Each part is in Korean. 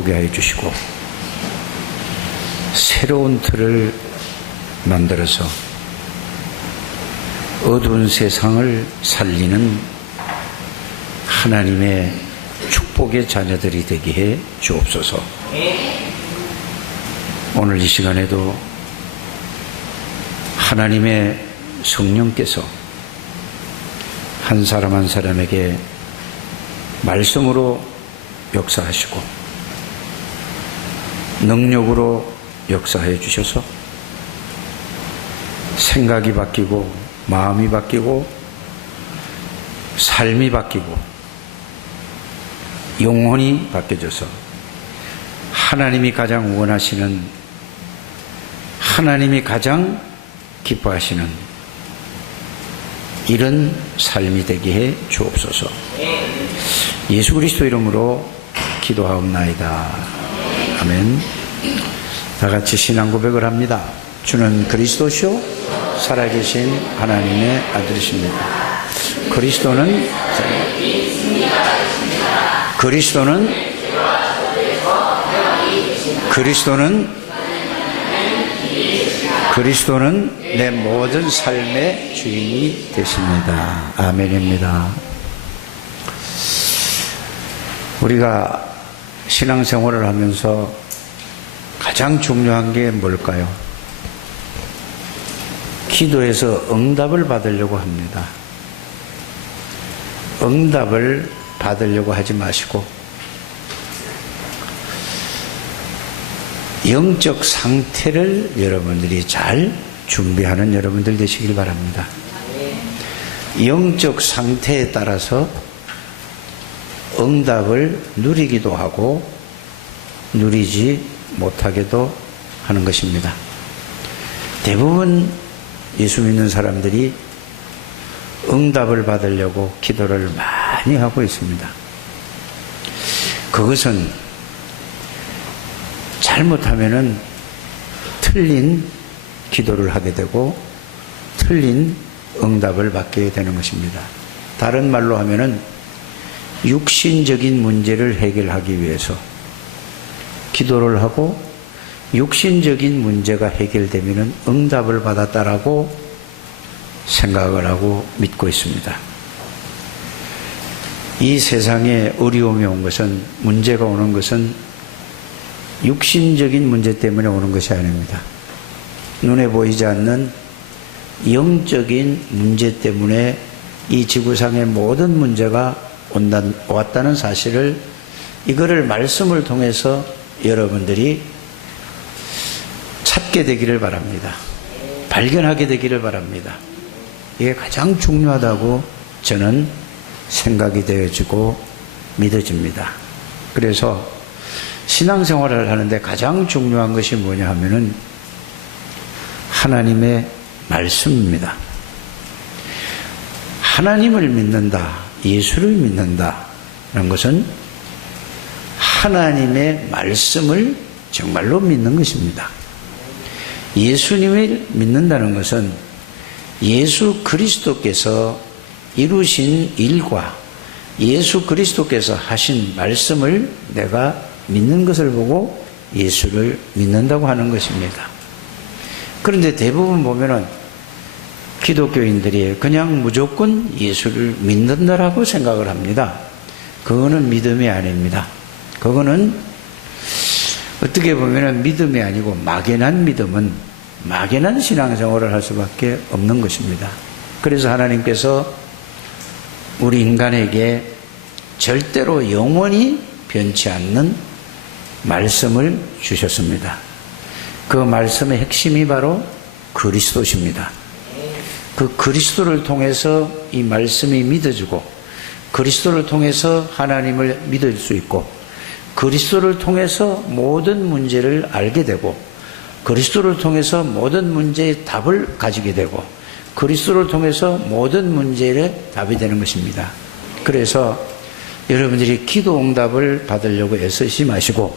보게 해주시고 새로운 틀을 만들어서 어두운 세상을 살리는 하나님의 축복의 자녀들이 되게 해 주옵소서. 오늘 이 시간에도 하나님의 성령께서 한 사람 한 사람에게 말씀으로 역사하시고 능력으로 역사해 주셔서 생각이 바뀌고 마음이 바뀌고 삶이 바뀌고 영혼이 바뀌어져서 하나님이 가장 원하시는, 하나님이 가장 기뻐하시는 이런 삶이 되게 해 주옵소서. 예수 그리스도 이름으로 기도하옵나이다. 아멘. 다 같이 신앙 고백을 합니다. 주는 그리스도시요 살아계신 하나님의 아들이십니다. 그리스도는 내 모든 삶의 주인이 되십니다. 아멘입니다. 우리가 신앙생활을 하면서 가장 중요한 게 뭘까요? 기도해서 응답을 받으려고 합니다. 응답을 받으려고 하지 마시고 영적 상태를 여러분들이 잘 준비하는 여러분들 되시길 바랍니다. 영적 상태에 따라서 응답을 누리기도 하고 누리지 못하게도 하는 것입니다. 대부분 예수 믿는 사람들이 응답을 받으려고 기도를 많이 하고 있습니다. 그것은 잘못하면은 틀린 기도를 하게 되고 틀린 응답을 받게 되는 것입니다. 다른 말로 하면은 육신적인 문제를 해결하기 위해서 기도를 하고 육신적인 문제가 해결되면은 응답을 받았다라고 생각을 하고 믿고 있습니다. 이 세상에 어려움이 온 것은, 문제가 오는 것은 육신적인 문제 때문에 오는 것이 아닙니다. 눈에 보이지 않는 영적인 문제 때문에 이 지구상의 모든 문제가 왔다는 사실을, 이거를 말씀을 통해서 여러분들이 찾게 되기를 바랍니다. 발견하게 되기를 바랍니다. 이게 가장 중요하다고 저는 생각이 되어지고 믿어집니다. 그래서 신앙생활을 하는데 가장 중요한 것이 뭐냐 하면은 하나님의 말씀입니다. 하나님을 믿는다, 예수를 믿는다는 것은 하나님의 말씀을 정말로 믿는 것입니다. 예수님을 믿는다는 것은 예수 그리스도께서 이루신 일과 예수 그리스도께서 하신 말씀을 내가 믿는 것을 보고 예수를 믿는다고 하는 것입니다. 그런데 대부분 보면은 기독교인들이 그냥 무조건 예수를 믿는다라고 생각을 합니다. 그거는 믿음이 아닙니다. 그거는 어떻게 보면은 믿음이 아니고 막연한 믿음은 막연한 신앙생활을 할 수밖에 없는 것입니다. 그래서 하나님께서 우리 인간에게 절대로 영원히 변치 않는 말씀을 주셨습니다. 그 말씀의 핵심이 바로 그리스도십니다. 그 그리스도를 통해서 이 말씀이 믿어지고 그리스도를 통해서 하나님을 믿을 수 있고 그리스도를 통해서 모든 문제를 알게 되고 그리스도를 통해서 모든 문제의 답을 가지게 되고 그리스도를 통해서 모든 문제의 답이 되는 것입니다. 그래서 여러분들이 기도 응답을 받으려고 애쓰지 마시고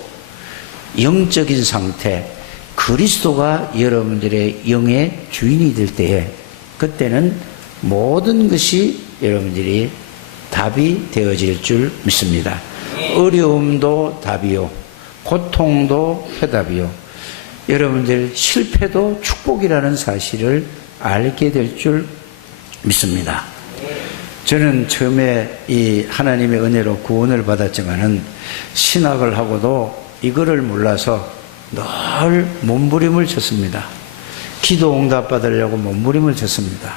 영적인 상태, 그리스도가 여러분들의 영의 주인이 될 때에 그때는 모든 것이 여러분들이 답이 되어질 줄 믿습니다. 어려움도 답이요, 고통도 해답이요. 여러분들 실패도 축복이라는 사실을 알게 될 줄 믿습니다. 저는 처음에 이 하나님의 은혜로 구원을 받았지만은 신학을 하고도 이거를 몰라서 늘 몸부림을 쳤습니다. 기도 응답 받으려고 몸부림을 쳤습니다.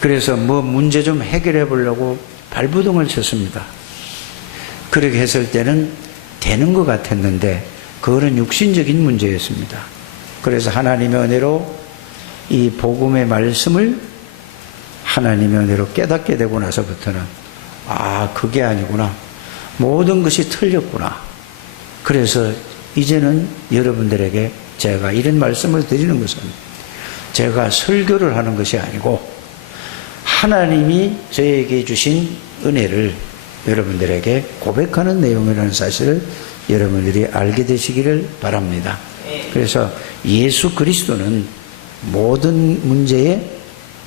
그래서 뭐 문제 좀 해결해 보려고 발부둥을 쳤습니다. 그렇게 했을 때는 되는 것 같았는데 그거는 육신적인 문제였습니다. 그래서 하나님의 은혜로 이 복음의 말씀을 하나님의 은혜로 깨닫게 되고 나서부터는 그게 아니구나. 모든 것이 틀렸구나. 그래서 이제는 여러분들에게 제가 이런 말씀을 드리는 것은 제가 설교를 하는 것이 아니고 하나님이 저에게 주신 은혜를 여러분들에게 고백하는 내용이라는 사실을 여러분들이 알게 되시기를 바랍니다. 그래서 예수 그리스도는 모든 문제의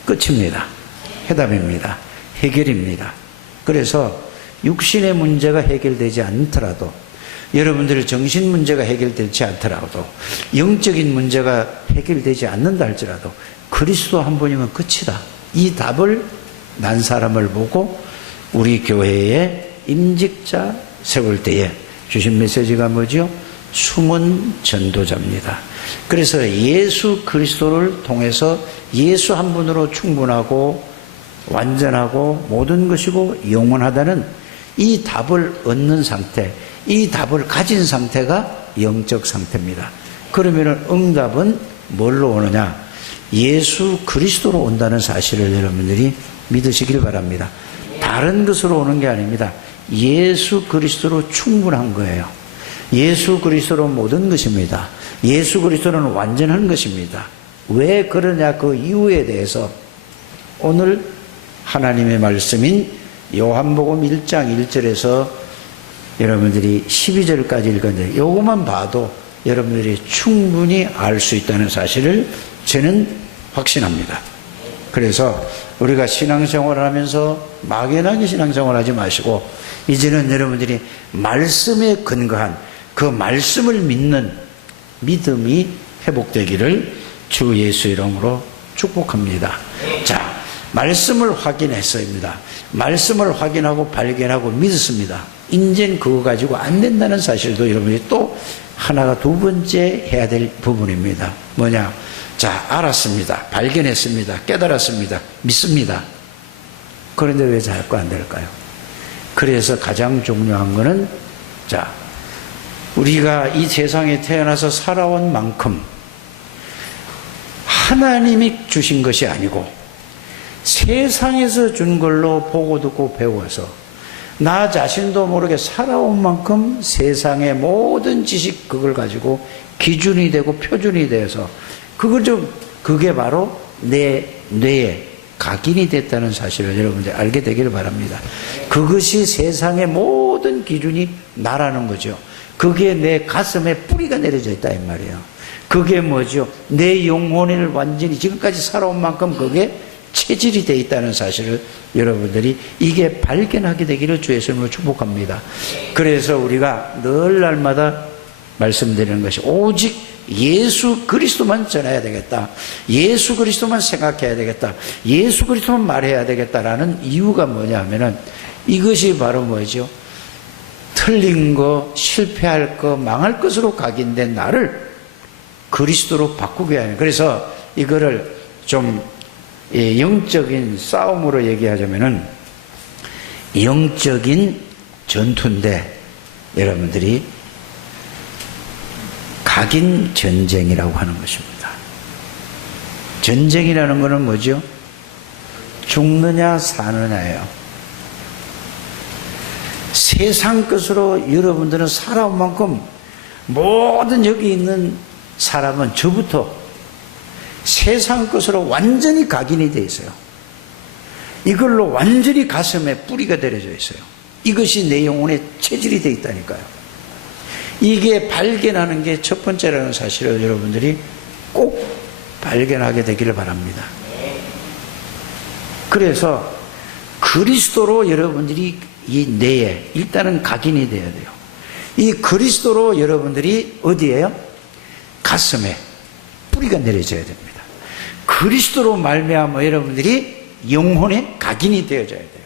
끝입니다. 해답입니다. 해결입니다. 그래서 육신의 문제가 해결되지 않더라도 여러분들의 정신 문제가 해결되지 않더라도 영적인 문제가 해결되지 않는다 할지라도 그리스도 한 분이면 끝이다. 이 답을 난 사람을 보고 우리 교회에 임직자 세울 때에 주신 메시지가 뭐죠? 숨은 전도자입니다. 그래서 예수 그리스도를 통해서 예수 한 분으로 충분하고 완전하고 모든 것이고 영원하다는 이 답을 얻는 상태, 이 답을 가진 상태가 영적 상태입니다. 그러면 응답은 뭘로 오느냐? 예수 그리스도로 온다는 사실을 여러분들이 믿으시길 바랍니다. 다른 것으로 오는 게 아닙니다. 예수 그리스도로 충분한 거예요. 예수 그리스도로 모든 것입니다. 예수 그리스도는 완전한 것입니다. 왜 그러냐? 그 이유에 대해서 오늘 하나님의 말씀인 요한복음 1장 1절에서 여러분들이 12절까지 읽었는데 이것만 봐도 여러분들이 충분히 알 수 있다는 사실을 저는 확신합니다. 그래서 우리가 신앙생활을 하면서 막연하게 신앙생활을 하지 마시고 이제는 여러분들이 말씀에 근거한 그 말씀을 믿는 믿음이 회복되기를 주 예수 이름으로 축복합니다. 자, 말씀을 확인했습니다. 말씀을 확인하고 발견하고 믿었습니다. 이제는 그거 가지고 안 된다는 사실도 여러분이 또 하나가 두 번째 해야 될 부분입니다. 뭐냐? 자, 알았습니다. 발견했습니다. 깨달았습니다. 믿습니다. 그런데 왜 자꾸 안 될까요? 그래서 가장 중요한 거는 자, 우리가 이 세상에 태어나서 살아온 만큼 하나님이 주신 것이 아니고 세상에서 준 걸로 보고 듣고 배워서 나 자신도 모르게 살아온 만큼 세상의 모든 지식 그걸 가지고 기준이 되고 표준이 되어서 그게 바로 내 뇌에 각인이 됐다는 사실을 여러분들 알게 되기를 바랍니다. 그것이 세상의 모든 기준이 나라는 거죠. 그게 내 가슴에 뿌리가 내려져 있다 이 말이에요. 그게 뭐죠? 내 영혼을 완전히 지금까지 살아온 만큼 그게 체질이 되어 있다는 사실을 여러분들이 이게 발견하게 되기를 주의 이름으로 축복합니다. 그래서 우리가 늘 날마다 말씀드리는 것이 오직 예수 그리스도만 전해야 되겠다. 예수 그리스도만 생각해야 되겠다. 예수 그리스도만 말해야 되겠다라는 이유가 뭐냐 하면은 이것이 바로 뭐죠? 틀린 거, 실패할 거, 망할 것으로 각인된 나를 그리스도로 바꾸게 하는. 그래서 이거를 좀 영적인 싸움으로 얘기하자면은 영적인 전투인데 여러분들이 각인 전쟁이라고 하는 것입니다. 전쟁이라는 것은 뭐죠? 죽느냐 사느냐예요. 세상 것으로 여러분들은 살아온 만큼 모든 여기 있는 사람은 저부터 세상 것으로 완전히 각인이 되어 있어요. 이걸로 완전히 가슴에 뿌리가 내려져 있어요. 이것이 내 영혼의 체질이 되어 있다니까요. 이게 발견하는 게 첫 번째라는 사실을 여러분들이 꼭 발견하게 되기를 바랍니다. 그래서 그리스도로 여러분들이 이 뇌에 일단은 각인이 돼야 돼요. 이 그리스도로 여러분들이 어디에요? 가슴에 뿌리가 내려져야 됩니다. 그리스도로 말미암아 여러분들이 영혼의 각인이 되어져야 돼요.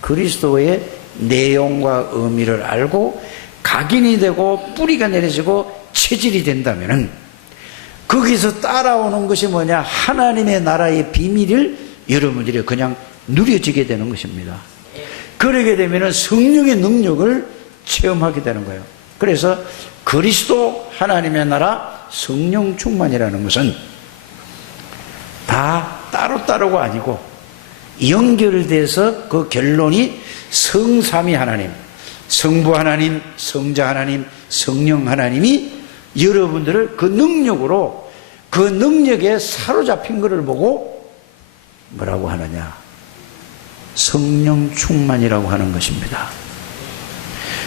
그리스도의 내용과 의미를 알고 각인이 되고 뿌리가 내려지고 체질이 된다면은 거기서 따라오는 것이 뭐냐? 하나님의 나라의 비밀을 여러분들이 그냥 누려지게 되는 것입니다. 그러게 되면은 성령의 능력을 체험하게 되는 거예요. 그래서 그리스도 하나님의 나라 성령 충만이라는 것은 다 따로따로가 아니고 연결돼서 그 결론이 성삼위 하나님, 성부 하나님, 성자 하나님, 성령 하나님이 여러분들을 그 능력으로 그 능력에 사로잡힌 것을 보고 뭐라고 하느냐? 성령 충만이라고 하는 것입니다.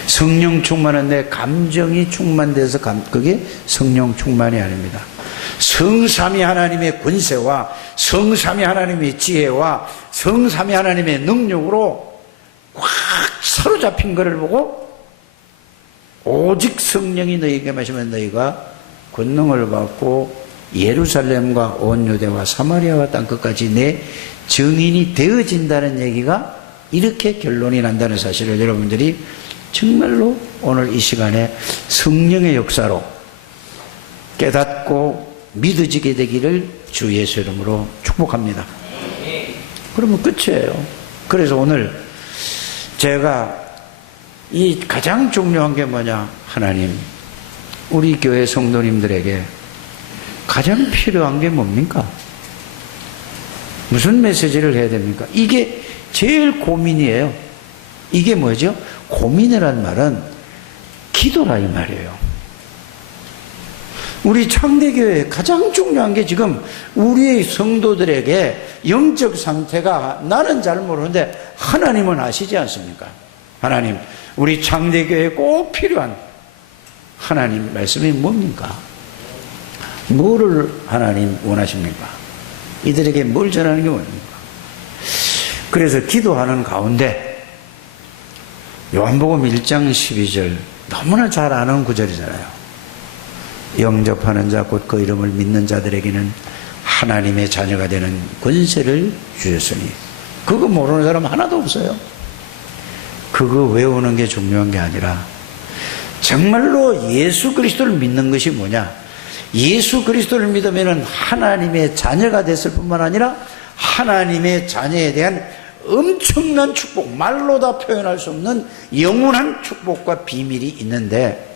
성령 충만은 내 감정이 충만돼서 그게 성령 충만이 아닙니다. 성삼위 하나님의 권세와 성삼위 하나님의 지혜와 성삼위 하나님의 능력으로 꽉 사로잡힌 것을 보고 오직 성령이 너희에게 마시면 너희가 권능을 받고 예루살렘과 온 유대와 사마리아와 땅끝까지 내 증인이 되어진다는 얘기가 이렇게 결론이 난다는 사실을 여러분들이 정말로 오늘 이 시간에 성령의 역사로 깨닫고 믿어지게 되기를 주 예수 이름으로 축복합니다. 그러면 끝이에요. 그래서 오늘 제가 이 가장 중요한 게 뭐냐? 하나님, 우리 교회 성도님들에게 가장 필요한 게 뭡니까? 무슨 메시지를 해야 됩니까? 이게 제일 고민이에요. 이게 뭐죠? 고민이란 말은 기도라 이 말이에요. 우리 창대교회에 가장 중요한 게 지금 우리의 성도들에게 영적 상태가 나는 잘 모르는데 하나님은 아시지 않습니까? 하나님, 우리 창대교회에 꼭 필요한 하나님 말씀이 뭡니까? 뭐를 하나님 원하십니까? 이들에게 뭘 전하는 게 뭡니까? 그래서 기도하는 가운데 요한복음 1장 12절 너무나 잘 아는 구절이잖아요. 영접하는 자 곧 그 이름을 믿는 자들에게는 하나님의 자녀가 되는 권세를 주셨으니. 그거 모르는 사람 하나도 없어요. 그거 외우는 게 중요한 게 아니라 정말로 예수 그리스도를 믿는 것이 뭐냐? 예수 그리스도를 믿으면 하나님의 자녀가 됐을 뿐만 아니라 하나님의 자녀에 대한 엄청난 축복, 말로 다 표현할 수 없는 영원한 축복과 비밀이 있는데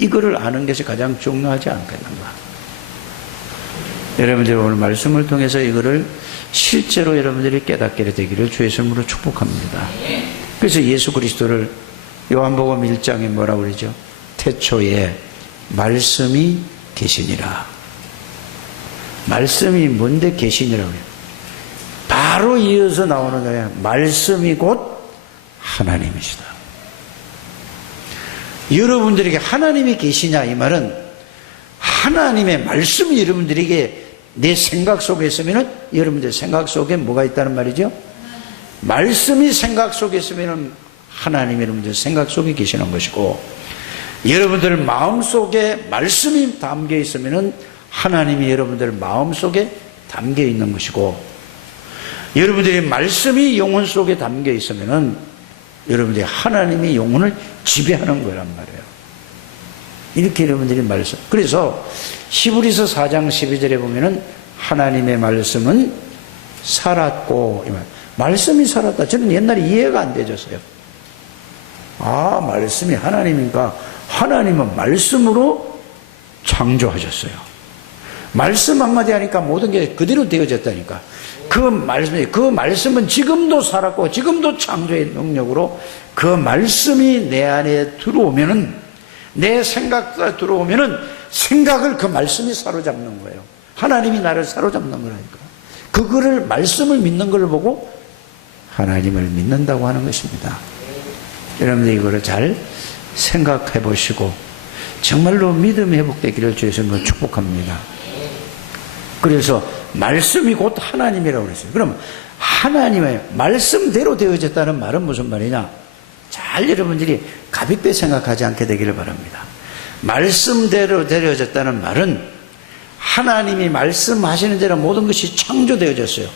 이거를 아는 것이 가장 중요하지 않겠는가? 여러분들이 오늘 말씀을 통해서 이거를 실제로 여러분들이 깨닫게 되기를 주의 이름으로 축복합니다. 그래서 예수 그리스도를 요한복음 1장에 뭐라고 그러죠? 태초에 말씀이 계시니라. 말씀이 뭔데 계시니라고 해요? 바로 이어서 나오는 거예요. 말씀이 곧 하나님이시다. 여러분들에게 하나님이 계시냐 이 말은 하나님의 말씀이 여러분들에게 내 생각 속에 있으면 여러분들 생각 속에 뭐가 있다는 말이죠? 말씀이 생각 속에 있으면 하나님이 여러분들 생각 속에 계시는 것이고 여러분들 마음 속에 말씀이 담겨 있으면 하나님이 여러분들 마음 속에 담겨 있는 것이고 여러분들의 말씀이 영혼 속에 담겨 있으면 여러분들이 하나님이 영혼을 지배하는 거란 말이에요. 이렇게 여러분들이 말씀. 그래서 히브리서 4장 12절에 보면은 하나님의 말씀은 살았고, 말씀이 살았다. 저는 옛날에 이해가 안 되졌어요. 아, 말씀이 하나님인가? 하나님은 말씀으로 창조하셨어요. 말씀 한마디 하니까 모든 게 그대로 되어졌다니까. 그 말씀은 지금도 살았고 지금도 창조의 능력으로 그 말씀이 내 안에 들어오면은 내 생각에 들어오면은 생각을 그 말씀이 사로잡는 거예요. 하나님이 나를 사로잡는 거라니까. 그거를 말씀을 믿는 걸 보고 하나님을 믿는다고 하는 것입니다. 여러분들 이거를 잘 생각해 보시고 정말로 믿음이 회복되기를 주에서 축복합니다. 그래서 말씀이 곧 하나님이라고 그랬어요. 그럼 하나님의 말씀대로 되어졌다는 말은 무슨 말이냐? 잘 여러분들이 가볍게 생각하지 않게 되기를 바랍니다. 말씀대로 되어졌다는 말은 하나님이 말씀하시는 대로 모든 것이 창조되어졌어요.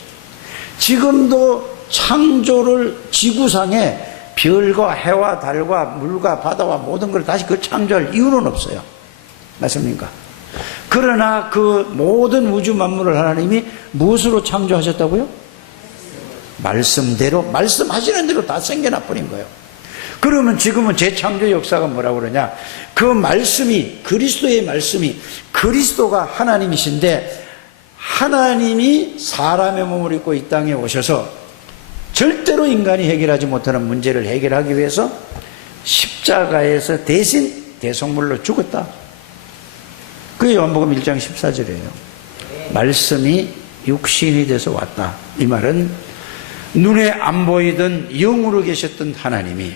지금도 창조를 지구상에 별과 해와 달과 물과 바다와 모든 걸 다시 그 창조할 이유는 없어요. 맞습니까? 그러나 그 모든 우주 만물을 하나님이 무엇으로 창조하셨다고요? 말씀대로, 말씀하시는 대로 다 생겨나 버린 거예요. 그러면 지금은 재창조 역사가 뭐라고 그러냐? 그 말씀이, 그리스도의 말씀이, 그리스도가 하나님이신데 하나님이 사람의 몸을 입고 이 땅에 오셔서 절대로 인간이 해결하지 못하는 문제를 해결하기 위해서 십자가에서 대신 대속물로 죽었다. 그게 요한복음 1장 14절이에요. 말씀이 육신이 돼서 왔다. 이 말은 눈에 안 보이던 영으로 계셨던 하나님이,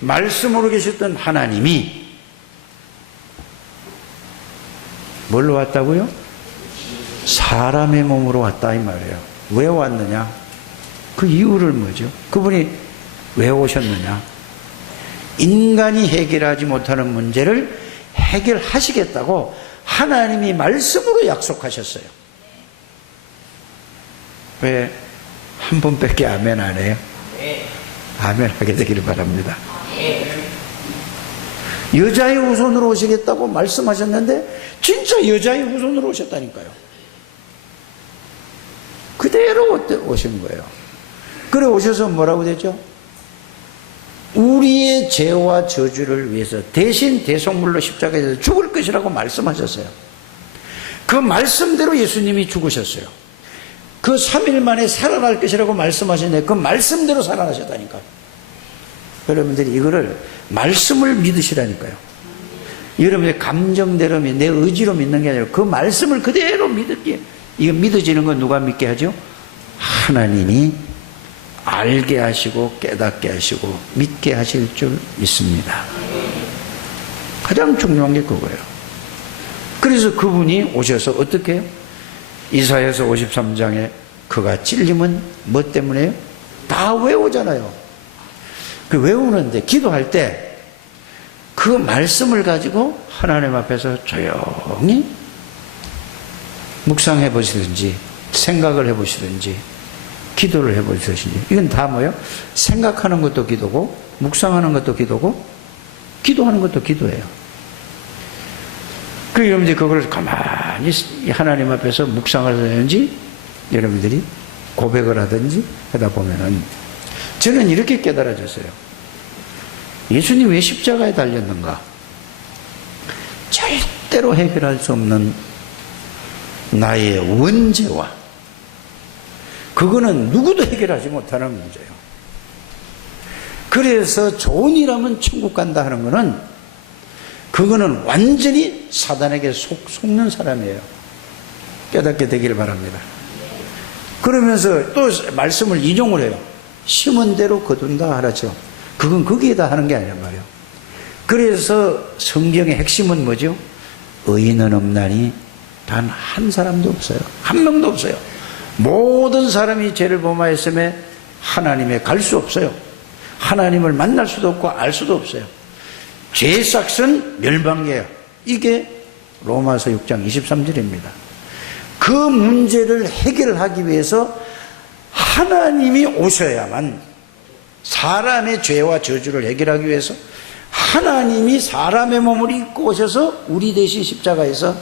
말씀으로 계셨던 하나님이 뭘로 왔다고요? 사람의 몸으로 왔다 이 말이에요. 왜 왔느냐? 그 이유를 뭐죠? 그분이 왜 오셨느냐? 인간이 해결하지 못하는 문제를 해결하시겠다고 하나님이 말씀으로 약속하셨어요. 왜 한 분밖에 아멘 안 해요? 아멘 하게 되기를 바랍니다. 여자의 후손으로 오시겠다고 말씀하셨는데 진짜 여자의 후손으로 오셨다니까요. 그대로 오신 거예요. 그래 오셔서 뭐라고 되죠? 우리의 죄와 저주를 위해서 대신 대속물로 십자가에서 죽을 것이라고 말씀하셨어요. 그 말씀대로 예수님이 죽으셨어요. 그 3일 만에 살아날 것이라고 말씀하셨는데 그 말씀대로 살아나셨다니까요. 여러분들이 이거를 말씀을 믿으시라니까요. 여러분의 감정대로 내 의지로 믿는 게 아니라 그 말씀을 그대로 믿을게. 이거 믿어지는 건 누가 믿게 하죠? 하나님이 알게 하시고 깨닫게 하시고 믿게 하실 줄 믿습니다. 가장 중요한 게 그거예요. 그래서 그분이 오셔서 어떻게 해요? 이사야서 53장에 그가 찔림은 뭐 때문에요? 다 외우잖아요. 그 외우는데 기도할 때 그 말씀을 가지고 하나님 앞에서 조용히 묵상해 보시든지 생각을 해 보시든지 기도를 해 보시든지 이건 다 뭐예요? 생각하는 것도 기도고 묵상하는 것도 기도고 기도하는 것도 기도예요. 그 여러분들이 그걸 가만히 하나님 앞에서 묵상을 하든지 여러분들이 고백을 하든지 하다 보면은 저는 이렇게 깨달아졌어요. 예수님 왜 십자가에 달렸는가? 절대로 해결할 수 없는 나의 원죄와 그거는 누구도 해결하지 못하는 문제예요. 그래서 좋은 일하면 천국 간다 하는 거는 그거는 완전히 사단에게 속는 사람이에요. 깨닫게 되기를 바랍니다. 그러면서 또 말씀을 인용을 해요. 심은 대로 거둔다 하라죠. 그건 거기에다 하는 게 아니란 말이에요. 그래서 성경의 핵심은 뭐죠? 의인은 없나니 단 한 사람도 없어요. 한 명도 없어요. 모든 사람이 죄를 범하였음에 하나님에 갈 수 없어요. 하나님을 만날 수도 없고 알 수도 없어요. 죄의 싹은 멸망이에요. 이게 로마서 6장 23절입니다. 그 문제를 해결하기 위해서 하나님이 오셔야만 사람의 죄와 저주를 해결하기 위해서 하나님이 사람의 몸을 입고 오셔서 우리 대신 십자가에서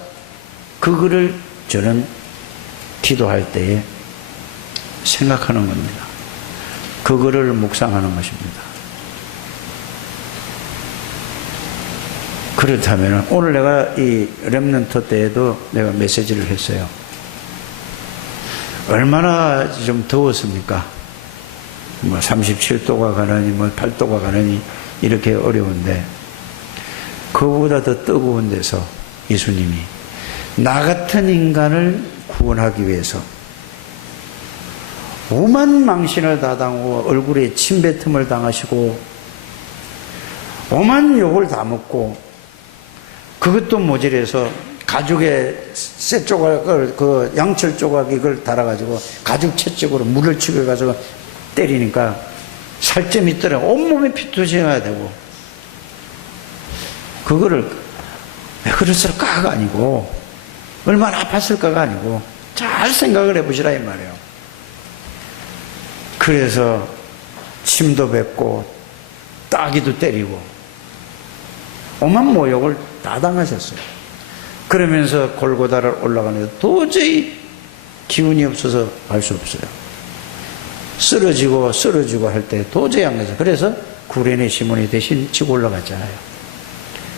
그거를 저는 기도할 때에 생각하는 겁니다. 그거를 묵상하는 것입니다. 그렇다면 오늘 내가 이 렘넌트 때에도 내가 메시지를 했어요. 얼마나 좀 더웠습니까? 뭐 37도가 가느니 뭐 8도가 가느니 이렇게 어려운데 그보다 더 뜨거운 데서 예수님이 나 같은 인간을 구원하기 위해서 오만 망신을 다 당하고 얼굴에 침뱉음을 당하시고 오만 욕을 다 먹고 그것도 모자라서 가죽에 쇠 조각을 그 양철 조각 이걸 달아가지고 가죽 채찍으로 물을 치고 가서 때리니까 살점이 있더라. 온몸에 피투성이가 되고. 그거를 왜 그랬을까가 아니고, 얼마나 아팠을까가 아니고, 잘 생각을 해보시라 이 말이에요. 그래서 침도 뱉고 따기도 때리고 오만 모욕을 다 당하셨어요. 그러면서 골고다를 올라가는데 도저히 기운이 없어서 갈 수 없어요. 쓰러지고 할 때 도저히 안 가서, 그래서 구레네 시몬이 대신 지고 올라갔잖아요.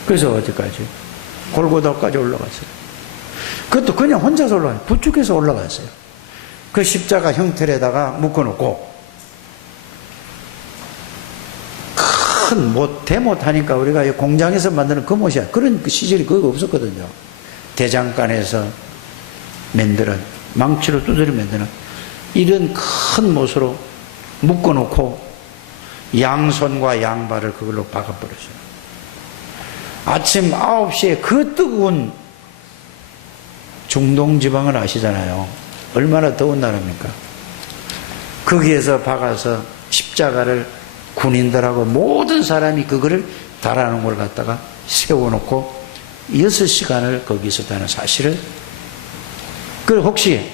그래서 어디까지? 골고다까지 올라갔어요. 그것도 그냥 혼자서 올라가요. 부축해서 올라갔어요. 그 십자가 형틀에다가 묶어놓고, 큰 못, 대못 하니까 우리가 공장에서 만드는 그 못이야. 그런 시절이 거기 없었거든요. 대장간에서 만드는, 망치로 두드려 만드는 이런 큰 못으로 묶어놓고 양손과 양발을 그걸로 박아버렸어요. 아침 9시에 그 뜨거운 중동 지방을 아시잖아요. 얼마나 더운 나라입니까? 거기에서 박아서 십자가를 군인들하고 모든 사람이 그거를 달아놓은 걸 갖다가 세워놓고 6시간을 거기서 있다는 사실을, 그걸 혹시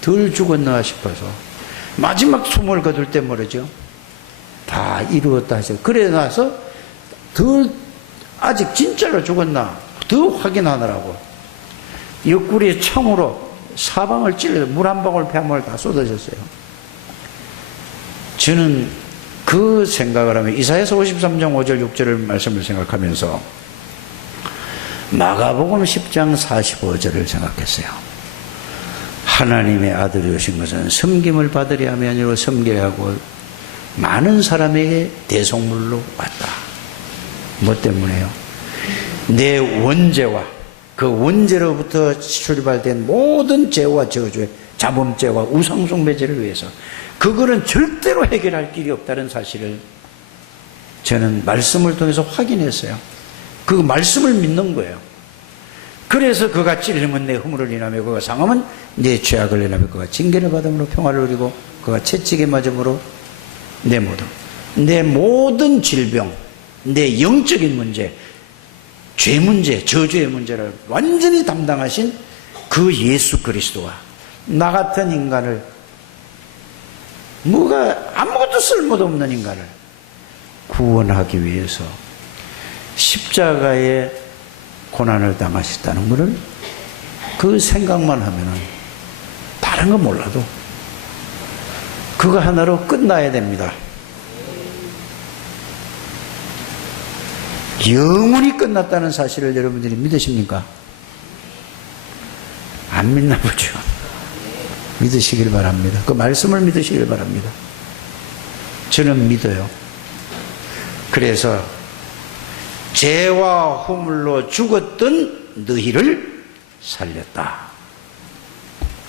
덜 죽었나 싶어서 마지막 숨을 거둘 때 뭐라죠? 다 이루었다 하죠. 그래 나서 아직 진짜로 죽었나 더 확인하느라고 옆구리에 총으로 사방을 찔러서 물 한 방울 피 한 방울 다 쏟아졌어요. 저는 그 생각을 하면 이사야서 53장 5절 6절을 말씀을 생각하면서 마가복음 10장 45절을 생각했어요. 하나님의 아들이 오신 것은 섬김을 받으려 함이 아니라 섬기려 하고 많은 사람에게 대속물로 왔다. 뭐 때문에요? 내 원죄와 그 원죄로부터 출발된 모든 죄와 저주의 자범죄와 우상숭배죄를 위해서, 그거는 절대로 해결할 길이 없다는 사실을 저는 말씀을 통해서 확인했어요. 그 말씀을 믿는 거예요. 그래서 그가 찔림은 내 허물을 인하며 그가 상함은 내 죄악을 인하며 그가 징계를 받음으로 평화를 누리고 그가 채찍에 맞음으로 내 모든 질병, 내 영적인 문제, 죄 문제, 저주의 문제를 완전히 담당하신 그 예수 그리스도와 나 같은 인간을, 아무것도 쓸모도 없는 인간을 구원하기 위해서 십자가에 고난을 당하셨다는 것을 그 생각만 하면은 다른 거 몰라도 그거 하나로 끝나야 됩니다. 영원히 끝났다는 사실을 여러분들이 믿으십니까? 안 믿나 보죠. 믿으시길 바랍니다. 그 말씀을 믿으시길 바랍니다. 저는 믿어요. 그래서 죄와 허물로 죽었던 너희를 살렸다.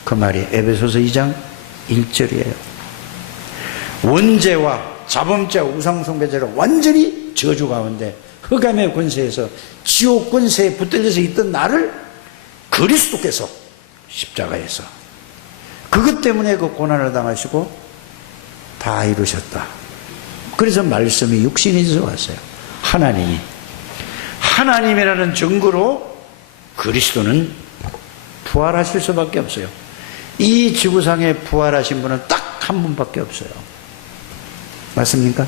그 말이 에베소서 2장 1절이에요. 원죄와 자범죄와 우상숭배죄로 완전히 저주 가운데 흑암의 권세에서 지옥 권세에 붙들려서 있던 나를 그리스도께서 십자가에서 그것 때문에 그 고난을 당하시고 다 이루셨다. 그래서 말씀이 육신이 되어 왔어요. 하나님이라는 증거로 그리스도는 부활하실 수밖에 없어요. 이 지구상에 부활하신 분은 딱 한 분밖에 없어요. 맞습니까?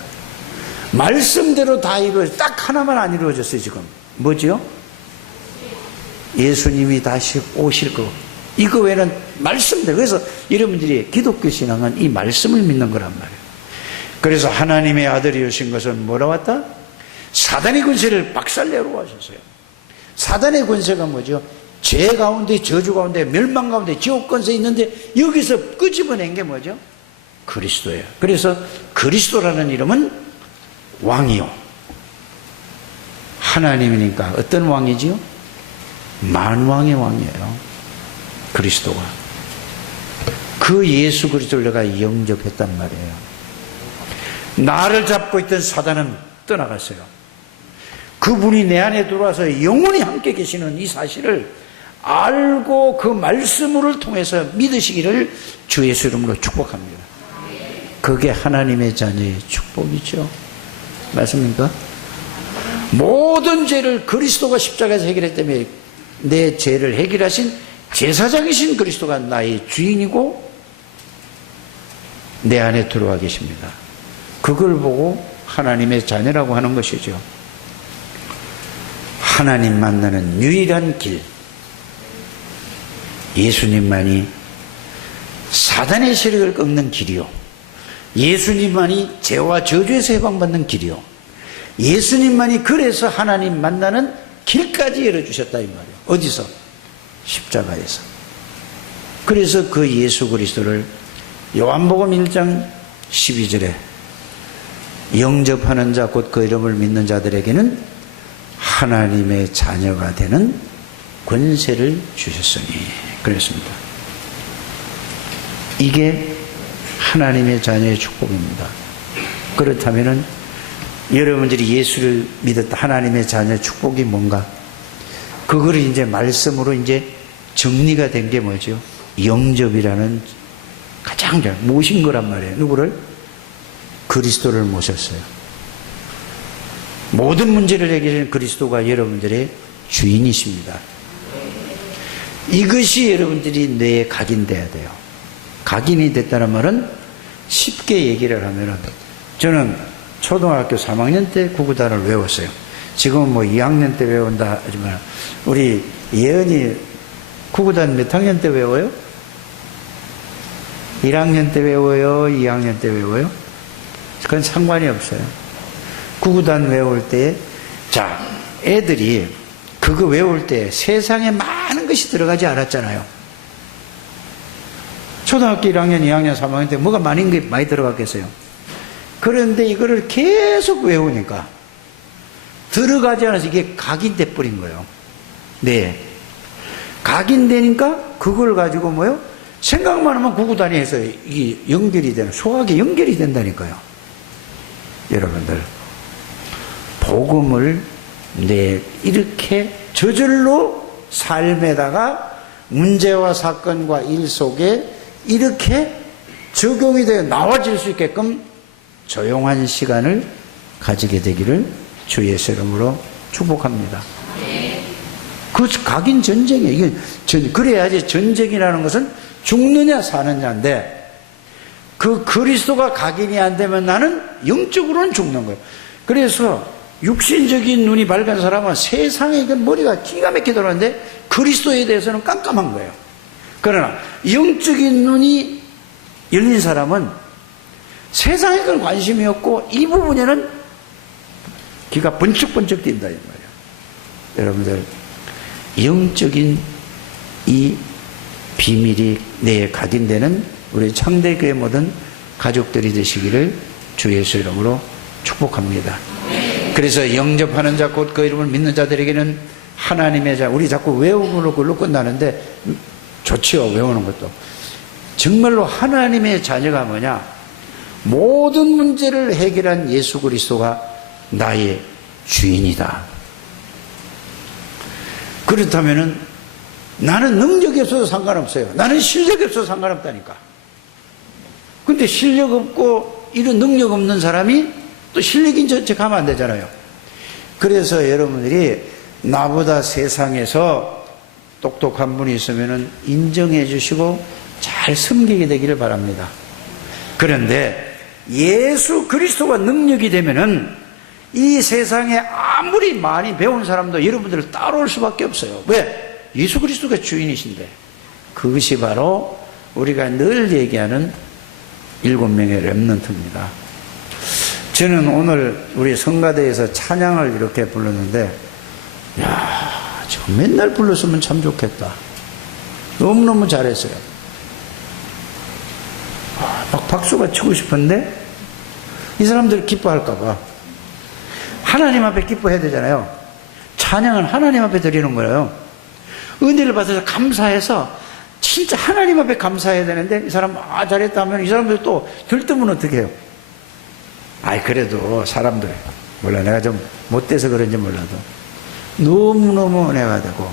말씀대로 다 이루어져, 딱 하나만 안 이루어졌어요. 지금 뭐죠? 예수님이 다시 오실 거. 이거 외에는 말씀대로. 그래서 여러분들이 기독교 신앙은 이 말씀을 믿는 거란 말이에요. 그래서 하나님의 아들이 오신 것은 뭐라 왔다? 사단의 권세를 박살내러 하셨어요. 사단의 권세가 뭐죠? 죄 가운데, 저주 가운데, 멸망 가운데, 지옥 권세 있는데 여기서 끄집어낸 게 뭐죠? 그리스도예요. 그래서 그리스도라는 이름은 왕이요, 하나님이니까 어떤 왕이지요? 만왕의 왕이에요. 그리스도가. 그 예수 그리스도를 내가 영접했단 말이에요. 나를 잡고 있던 사단은 떠나갔어요. 그분이 내 안에 들어와서 영원히 함께 계시는 이 사실을 알고 그 말씀을 통해서 믿으시기를 주 예수 이름으로 축복합니다. 그게 하나님의 자녀의 축복이죠. 맞습니까? 모든 죄를 그리스도가 십자가에서 해결했기 때문에 내 죄를 해결하신 제사장이신 그리스도가 나의 주인이고 내 안에 들어와 계십니다. 그걸 보고 하나님의 자녀라고 하는 것이죠. 하나님 만나는 유일한 길, 예수님만이 사단의 세력을 꺾는 길이요, 예수님만이 죄와 저주에서 해방받는 길이요, 예수님만이 그래서 하나님 만나는 길까지 열어주셨다 이 말이에요. 어디서? 십자가에서. 그래서 그 예수 그리스도를 요한복음 1장 12절에 영접하는 자 곧 그 이름을 믿는 자들에게는 하나님의 자녀가 되는 권세를 주셨으니 그랬습니다. 이게 하나님의 자녀의 축복입니다. 그렇다면 여러분들이 예수를 믿었다 하나님의 자녀의 축복이 뭔가? 그거를 이제 말씀으로 이제 정리가 된 게 뭐죠? 영접이라는 가장 잘 모신 거란 말이에요. 누구를? 그리스도를 모셨어요. 모든 문제를 해결하는 그리스도가 여러분들의 주인이십니다. 이것이 여러분들이 뇌에 각인돼야 돼요. 각인이 됐다는 말은 쉽게 얘기를 하면은 저는 초등학교 3학년 때 구구단을 외웠어요. 지금은 뭐 2학년 때 외운다 하지만 우리 예은이 구구단 몇 학년 때 외워요? 1학년 때 외워요? 2학년 때 외워요? 그건 상관이 없어요. 구구단 외울 때, 자, 애들이 그거 외울 때 세상에 많은 것이 들어가지 않았잖아요. 초등학교 1학년, 2학년, 3학년 때 뭐가 많이 들어갔겠어요. 그런데 이거를 계속 외우니까 들어가지 않아서 이게 각인돼 버린 거예요. 네. 각인되니까 그걸 가지고 뭐요? 생각만 하면 구구단이 해서 이게 연결이 되는, 소화기 연결이 된다니까요. 여러분들, 복음을 이렇게 저절로 삶에다가 문제와 사건과 일 속에 이렇게 적용이 되어 나와질 수 있게끔 조용한 시간을 가지게 되기를 주 예수 이름으로 축복합니다. 그 각인 전쟁이에요. 이게 그래야지 전쟁이라는 것은 죽느냐 사느냐인데 그 그리스도가 각인이 안 되면 나는 영적으로는 죽는 거예요. 그래서 육신적인 눈이 밝은 사람은 세상에 머리가 기가 막히게 돌아가는데 그리스도에 대해서는 깜깜한 거예요. 그러나 영적인 눈이 열린 사람은 세상에 큰 관심이 없고 이 부분에는 귀가 번쩍번쩍 뛴다 이 말이에요. 여러분들, 영적인 이 비밀이 내에 각인되는 우리 창대교회 모든 가족들이 되시기를 주 예수 이름으로 축복합니다. 그래서 영접하는 자 곧 그 이름을 믿는 자들에게는 하나님의 자, 우리 자꾸 외우는 걸로 끝나는데 좋지요, 외우는 것도. 정말로 하나님의 자녀가 뭐냐? 모든 문제를 해결한 예수 그리스도가 나의 주인이다. 그렇다면은 나는 능력이 없어도 상관없어요. 나는 실력이 없어도 상관없다니까. 근데 실력 없고 이런 능력 없는 사람이 또 실력인 척 하면 안 되잖아요. 그래서 여러분들이 나보다 세상에서 똑똑한 분이 있으면 인정해 주시고 잘 섬기게 되기를 바랍니다. 그런데 예수 그리스도가 능력이 되면은 이 세상에 아무리 많이 배운 사람도 여러분들을 따라올 수밖에 없어요. 왜? 예수 그리스도가 주인이신데. 그것이 바로 우리가 늘 얘기하는 7명의 렘넌트입니다. 저는 오늘 우리 성가대에서 찬양을 이렇게 불렀는데, 야, 저 맨날 불렀으면 참 좋겠다. 너무너무 잘했어요. 막 박수가 치고 싶은데 이 사람들이 기뻐할까봐. 하나님 앞에 기뻐해야 되잖아요. 찬양은 하나님 앞에 드리는 거예요. 은혜를 받아서 감사해서 진짜 하나님 앞에 감사해야 되는데 이 사람 잘했다 하면 이 사람들 또 들뜨면 어떻게 해요? 아이 그래도 사람들 몰라, 내가 좀 못돼서 그런지 몰라도 너무너무 은혜가 되고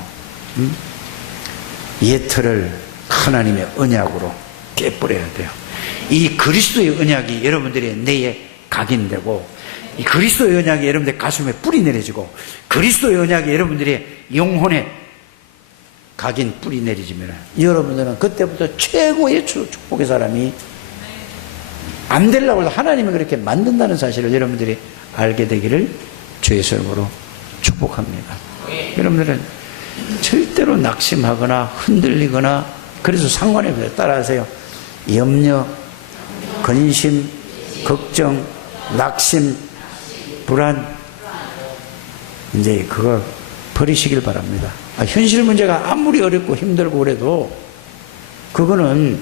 옛틀을 하나님의 언약으로 깨버려야 돼요. 이 그리스도의 언약이 여러분들의 뇌에 각인되고, 이 그리스도의 언약이 여러분들의 가슴에 뿌리 내려지고, 그리스도의 언약이 여러분들의 영혼에 각인 뿌리 내리지면 여러분들은 그때부터 최고의 축복의 사람이 안 되려고 해도 하나님이 그렇게 만든다는 사실을 여러분들이 알게 되기를 주의 이름으로 축복합니다. 여러분들은 절대로 낙심하거나 흔들리거나 그래서 상관이 없어요. 따라하세요. 염려, 근심, 걱정, 낙심, 불안, 이제 그거 버리시길 바랍니다. 현실 문제가 아무리 어렵고 힘들고 그래도 그거는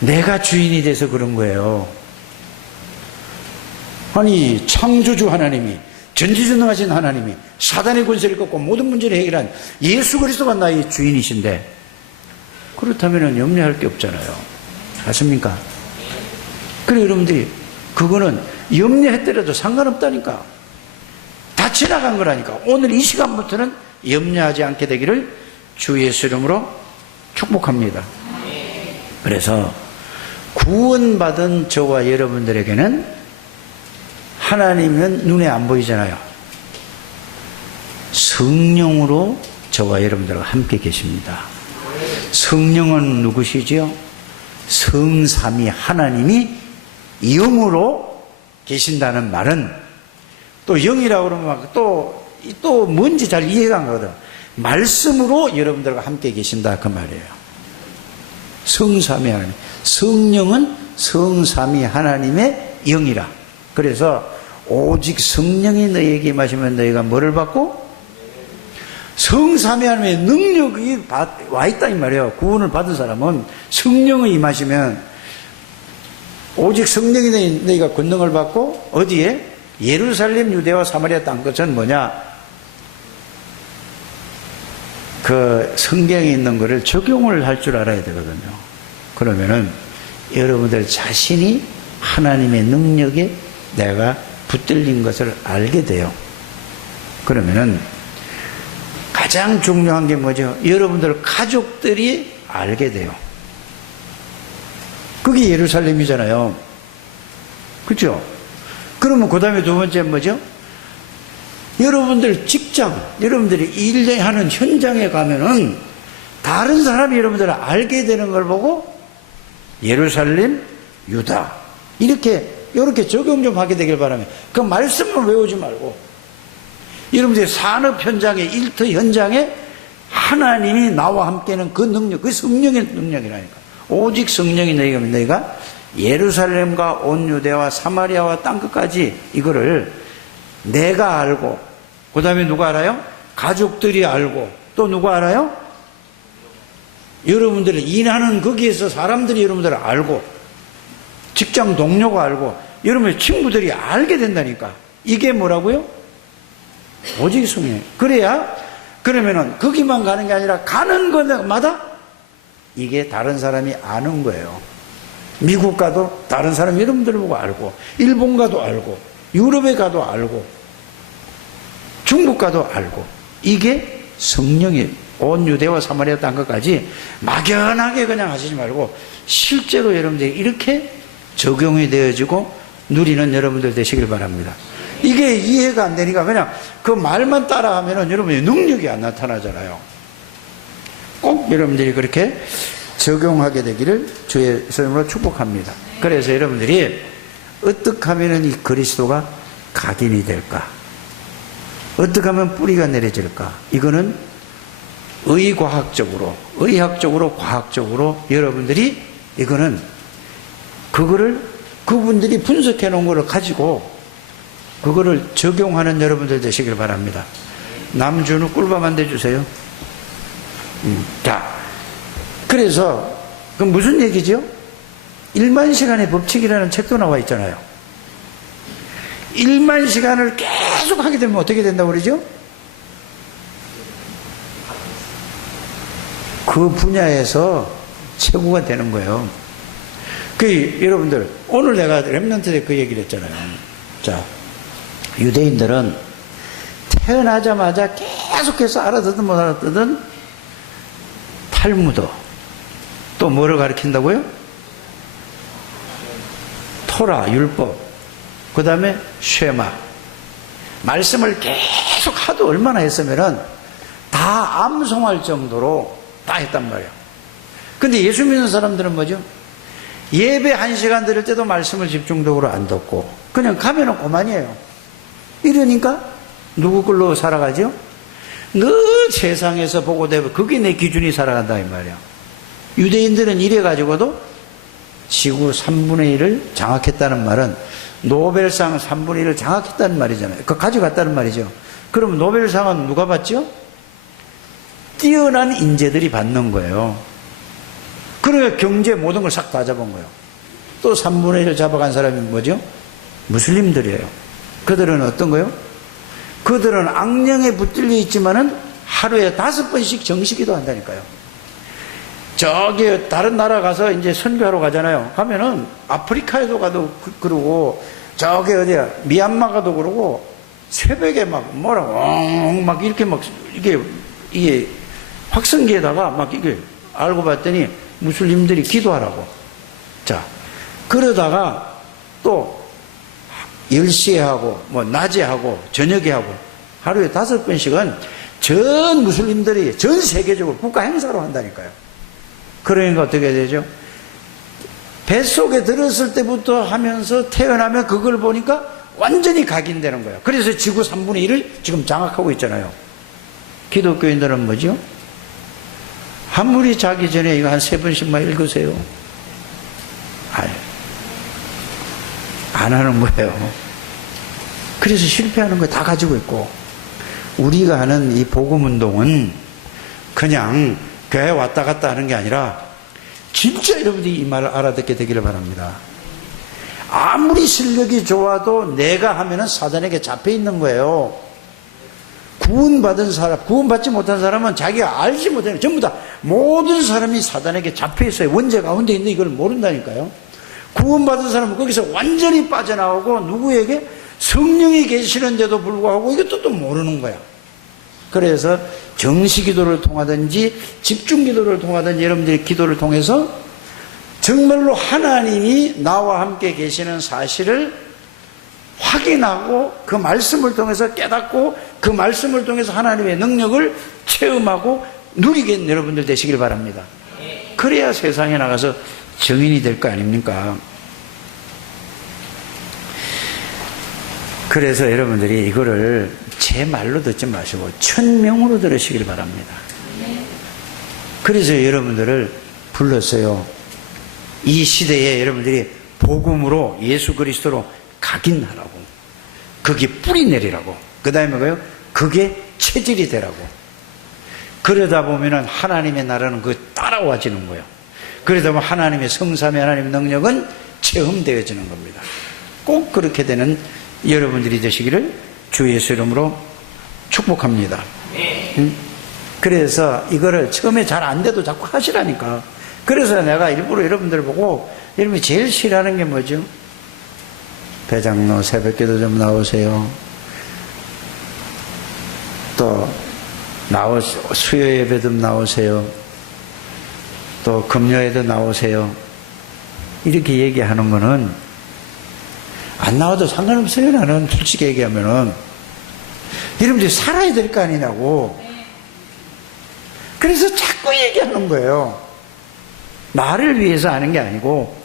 내가 주인이 돼서 그런 거예요. 아니, 창조주 하나님이, 전지전능하신 하나님이 사단의 권세를 꺾고 모든 문제를 해결한 예수 그리스도가 나의 주인이신데, 그렇다면 염려할 게 없잖아요. 맞습니까? 그래, 여러분들이 그거는 염려했더라도 상관없다니까. 다 지나간 거라니까. 오늘 이 시간부터는 염려하지 않게 되기를 주 예수 이름으로 축복합니다. 그래서 구원받은 저와 여러분들에게는 하나님은 눈에 안 보이잖아요. 성령으로 저와 여러분들과 함께 계십니다. 성령은 누구시죠? 성삼위 하나님이 영으로 계신다는 말은, 또 영이라고 그러면 또 뭔지 잘 이해가 안 가거든. 말씀으로 여러분들과 함께 계신다 그 말이에요. 성삼위 하나님, 성령은 성삼위 하나님의 영이라. 그래서 오직 성령이 너희에게 임하시면 너희가 뭐를 받고? 성삼위 하나님의 능력이 와 있다 이 말이에요. 구원을 받은 사람은 성령이 임하시면 오직 성령이 너희가 권능을 받고, 어디에? 예루살렘, 유대와 사마리아 땅. 끝은 뭐냐? 그 성경에 있는 거를 적용을 할 줄 알아야 되거든요. 그러면은 여러분들 자신이 하나님의 능력에 내가 붙들린 것을 알게 돼요. 그러면은 가장 중요한 게 뭐죠? 여러분들 가족들이 알게 돼요. 그게 예루살렘이잖아요. 그렇죠? 그러면 그 다음에 두 번째 뭐죠? 여러분들 직장, 여러분들이 일하는 현장에 가면은 다른 사람이 여러분들을 알게 되는 걸 보고 예루살렘, 유다 이렇게 적용 좀 하게 되길 바랍니다. 그 말씀만 외우지 말고 여러분들의 산업 현장에, 일터 현장에 하나님이 나와 함께는 그 능력, 그 성령의 능력이라니까. 오직 성령이 너희가 예루살렘과 온 유대와 사마리아와 땅끝까지 이거를 내가 알고, 그 다음에 누가 알아요? 가족들이 알고, 또 누가 알아요? 여러분들이 일하는 거기에서 사람들이 여러분들을 알고, 직장 동료가 알고, 여러분의 친구들이 알게 된다니까. 이게 뭐라고요? 오직 성령. 그러면은 거기만 가는 게 아니라 가는 곳마다 이게 다른 사람이 아는 거예요. 미국 가도 다른 사람 여러분들 보고 알고, 일본 가도 알고, 유럽에 가도 알고, 중국 가도 알고. 이게 성령이 온 유대와 사마리아 땅끝까지 막연하게 그냥 하시지 말고 실제로 여러분들이 이렇게 적용이 되어지고 누리는 여러분들 되시길 바랍니다. 이게 이해가 안 되니까 그냥 그 말만 따라하면은 여러분의 능력이 안 나타나잖아요. 꼭 여러분들이 그렇게 적용하게 되기를 주의 이름으로 축복합니다. 그래서 여러분들이 어떻게 하면 이 그리스도가 각인이 될까? 어떻게 하면 뿌리가 내려질까? 이거는 의학적으로, 과학적으로 여러분들이 이거는 그거를 그분들이 분석해 놓은 거를 가지고 그거를 적용하는 여러분들 되시길 바랍니다. 남준우 꿀밤 한 대 주세요. 자, 그래서 그 무슨 얘기죠? 1만 시간의 법칙이라는 책도 나와 있잖아요. 1만 시간을 계속 하게 되면 어떻게 된다고 그러죠? 그 분야에서 최고가 되는 거예요. 여러분들, 오늘 내가 렘넌트 때 그 얘기를 했잖아요. 자, 유대인들은 태어나자마자 계속해서 알아듣든 못 알아듣든 탈무드, 또 뭐를 가르친다고요? 토라, 율법, 그 다음에 쉐마. 말씀을 계속 하도 얼마나 했으면은 다 암송할 정도로 다 했단 말이에요. 근데 예수 믿는 사람들은 뭐죠? 예배 1시간 드릴 때도 말씀을 집중적으로 안 듣고 그냥 가면은 그만이에요. 이러니까 누구 걸로 살아가죠? 늘 세상에서 보고 되면 그게 내 기준이 살아간다 이 말이야. 유대인들은 이래가지고도 지구 3분의 1을 장악했다는 말은 노벨상 3분의 1을 장악했다는 말이잖아요. 그거 가져갔다는 말이죠. 그럼 노벨상은 누가 받죠? 뛰어난 인재들이 받는 거예요. 그러니까 경제 모든 걸 싹 다 잡은 거예요. 또 3분의 1을 잡아간 사람이 뭐죠? 무슬림들이에요. 그들은 어떤 거예요? 그들은 악령에 붙들려 있지만은 하루에 5번씩 정시기도 한다니까요. 저기 다른 나라 가서 이제 선교하러 가잖아요. 가면은 아프리카에도 가도 그러고 저기 어디야 미얀마 가도 그러고 새벽에 막 뭐라고 막 이렇게 막 이게 확성기에다가 막 이게 알고 봤더니 무슬림들이 기도하라고. 자, 그러다가 또 10시에 하고 뭐 낮에 하고 저녁에 하고 하루에 5번씩은 전 무슬림들이 전 세계적으로 국가 행사로 한다니까요. 그러니까 어떻게 되죠? 뱃속에 들었을 때부터 하면서 태어나면 그걸 보니까 완전히 각인되는 거예요. 그래서 지구 3분의 1을 지금 장악하고 있잖아요. 기독교인들은 뭐죠? 아무리 자기 전에 이거 한 3번씩만 읽으세요. 안 하는 거예요. 그래서 실패하는 거 다 가지고 있고, 우리가 하는 이 복음운동은 그냥 교회 왔다 갔다 하는 게 아니라 진짜 여러분들이 이 말을 알아듣게 되기를 바랍니다. 아무리 실력이 좋아도 내가 하면은 사단에게 잡혀 있는 거예요. 구원받은 사람, 구원받지 못한 사람은 자기가 알지 못하는, 전부 다 모든 사람이 사단에게 잡혀 있어요. 원죄 가운데 있는 이걸 모른다니까요. 구원받은 사람은 거기서 완전히 빠져나오고 누구에게? 성령이 계시는데도 불구하고 이것도 또 모르는 거야. 그래서 정시기도를 통하든지 집중기도를 통하든지 여러분들이 기도를 통해서 정말로 하나님이 나와 함께 계시는 사실을 확인하고 그 말씀을 통해서 깨닫고 그 말씀을 통해서 하나님의 능력을 체험하고 누리게 여러분들 되시길 바랍니다. 그래야 세상에 나가서 증인이 될 거 아닙니까? 그래서 여러분들이 이거를 제 말로 듣지 마시고 천명으로 들으시길 바랍니다. 그래서 여러분들을 불렀어요. 이 시대에 여러분들이 복음으로 예수 그리스도로 각인하라고. 그게 뿌리 내리라고. 그 다음에 뭐예요? 그게 체질이 되라고. 그러다 보면은 하나님의 나라는 그 따라와지는 거예요. 그러다 보면 하나님의 성삼의 하나님의 능력은 체험되어지는 겁니다. 꼭 그렇게 되는 여러분들이 되시기를 주 예수 이름으로 축복합니다. 그래서 이거를 처음에 잘 안 돼도 자꾸 하시라니까. 그래서 내가 일부러 여러분들 보고 여러분이 제일 싫어하는 게 뭐죠? 배장로 새벽기도 좀 나오세요. 또 수요 예배 좀 나오세요. 또 금요에도 나오세요. 이렇게 얘기하는 거는 안 나와도 상관없어요. 나는 솔직히 얘기하면은 여러분들이 살아야 될 거 아니냐고. 그래서 자꾸 얘기하는 거예요. 나를 위해서 하는 게 아니고,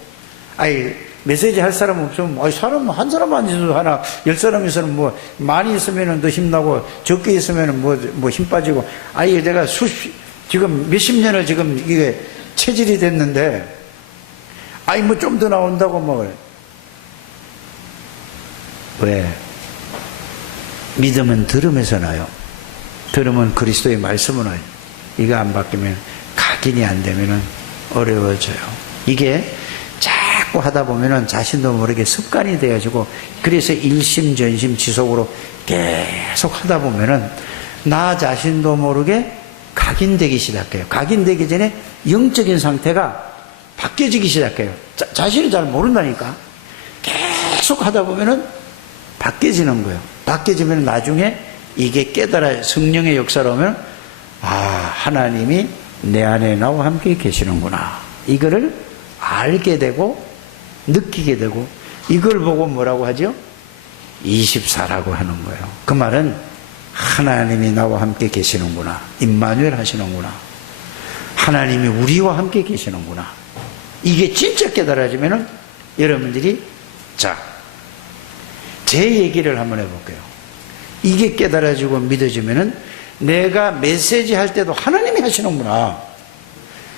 메시지 할 사람 없으면, 사람, 한 사람만 있어도 하나, 10사람 있으면 뭐, 많이 있으면 더 힘나고, 적게 있으면 뭐 힘 빠지고, 내가 지금 몇십 년을 지금 이게 체질이 됐는데, 뭐 좀 더 나온다고 뭐, 왜? 믿음은 들음에서 나요. 들으면 그리스도의 말씀은 나요. 이거 안 바뀌면, 각인이 안 되면은 어려워져요. 이게 자꾸 하다 보면은 자신도 모르게 습관이 되어지고, 그래서 일심전심 지속으로 계속 하다 보면은 나 자신도 모르게 각인되기 시작해요. 각인되기 전에 영적인 상태가 바뀌어지기 시작해요. 자신을 잘 모른다니까. 계속 하다 보면은 바뀌어지는 거예요. 바뀌어지면 나중에 이게 깨달아 성령의 역사로 오면 하나님이 내 안에 나와 함께 계시는구나. 이거를 알게 되고 느끼게 되고 이걸 보고 뭐라고 하죠? 24라고 하는 거예요. 그 말은 하나님이 나와 함께 계시는구나. 임마누엘 하시는구나. 하나님이 우리와 함께 계시는구나. 이게 진짜 깨달아지면은 여러분들이, 자, 제 얘기를 한번 해볼게요. 이게 깨달아지고 믿어지면은 내가 메시지 할 때도 하나님이 하시는구나.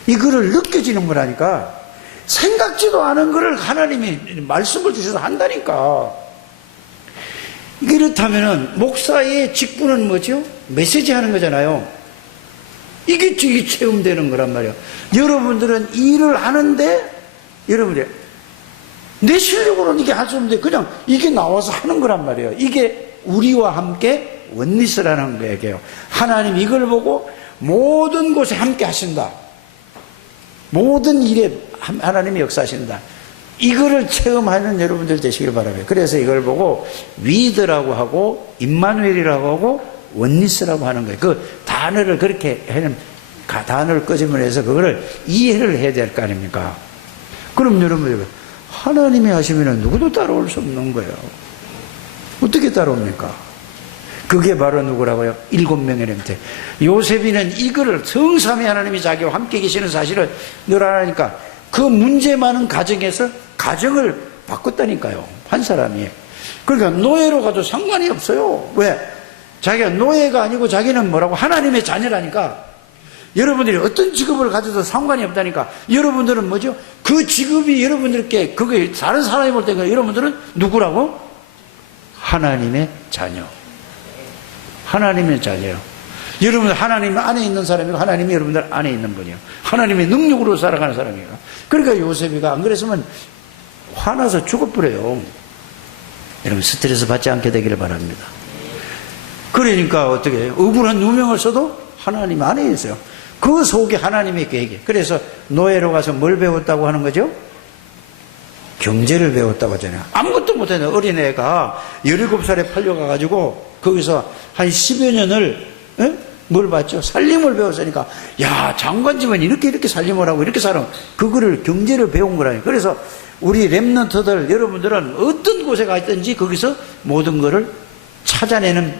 이거를 느껴지는 거라니까. 생각지도 않은 거를 하나님이 말씀을 주셔서 한다니까. 그렇다면은 목사의 직분은 뭐죠? 메시지 하는 거잖아요. 이게 체험되는 거란 말이에요. 여러분들은 일을 하는데, 여러분들 내 실력으로는 이게 할 수 없는데 그냥 이게 나와서 하는 거란 말이에요. 이게 우리와 함께 원리스라는 얘기예요. 하나님 이걸 보고 모든 곳에 함께 하신다. 모든 일에 하나님이 역사하신다. 이거를 체험하는 여러분들 되시길 바랍니다. 그래서 이걸 보고 위드라고 하고 임마누엘이라고 하고 원리스라고 하는 거예요. 그 단어를 그렇게 해는, 단어를 끄집어내서 그거를 이해를 해야 될 거 아닙니까? 그럼 여러분들, 하나님이 하시면 누구도 따라올 수 없는 거예요. 어떻게 따라옵니까? 그게 바로 누구라고요? 7명의 렘태. 요셉이는 이거를 성삼위 하나님이 자기와 함께 계시는 사실을 늘 알아니까 그 문제 많은 가정에서 가정을 바꿨다니까요. 한 사람이. 그러니까 노예로 가도 상관이 없어요. 왜? 자기가 노예가 아니고 자기는 뭐라고? 하나님의 자녀라니까. 여러분들이 어떤 직업을 가져도 상관이 없다니까. 여러분들은 뭐죠? 그 직업이 여러분들께, 그게 다른 사람이 볼 때 여러분들은 누구라고? 하나님의 자녀. 하나님의 자녀요. 여러분 하나님 안에 있는 사람이고 하나님이 여러분들 안에 있는 분이요. 하나님의 능력으로 살아가는 사람이에요. 그러니까 요셉이가 안 그랬으면 화나서 죽어버려요. 여러분 스트레스 받지 않게 되기를 바랍니다. 그러니까 어떻게 해요? 억울한 누명을 써도 하나님 안에 있어요. 그 속에 하나님의 계획이. 그래서 노예로 가서 뭘 배웠다고 하는 거죠? 경제를 배웠다고 하잖아요. 아무것도 못하는 어린애가 17살에 팔려가가지고 거기서 한 10여 년을 뭘 봤죠? 살림을 배웠으니까, 야, 장관집은 이렇게 살림을 하고 이렇게 살아. 그거를 경제를 배운 거라니까. 그래서 우리 렘넌트들, 여러분들은 어떤 곳에 가 있든지 거기서 모든 거를 찾아내는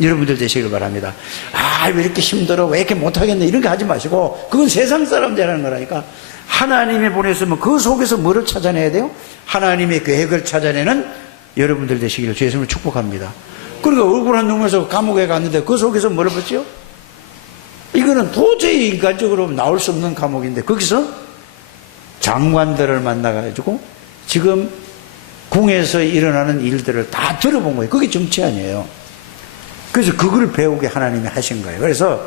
여러분들 되시길 바랍니다. 아, 왜 이렇게 힘들어? 왜 이렇게 못하겠네? 이런 거 하지 마시고, 그건 세상 사람들이라는 거라니까. 하나님이 보냈으면 그 속에서 뭐를 찾아내야 돼요? 하나님의 계획을 찾아내는 여러분들 되시기를 주의 이름으로 축복합니다. 그러니까 억울한 놈에서 감옥에 갔는데 그 속에서 뭐를 봤죠? 이거는 도저히 인간적으로 나올 수 없는 감옥인데 거기서 장관들을 만나가지고 지금 궁에서 일어나는 일들을 다 들어본 거예요. 그게 정치 아니에요. 그래서 그걸 배우게 하나님이 하신 거예요. 그래서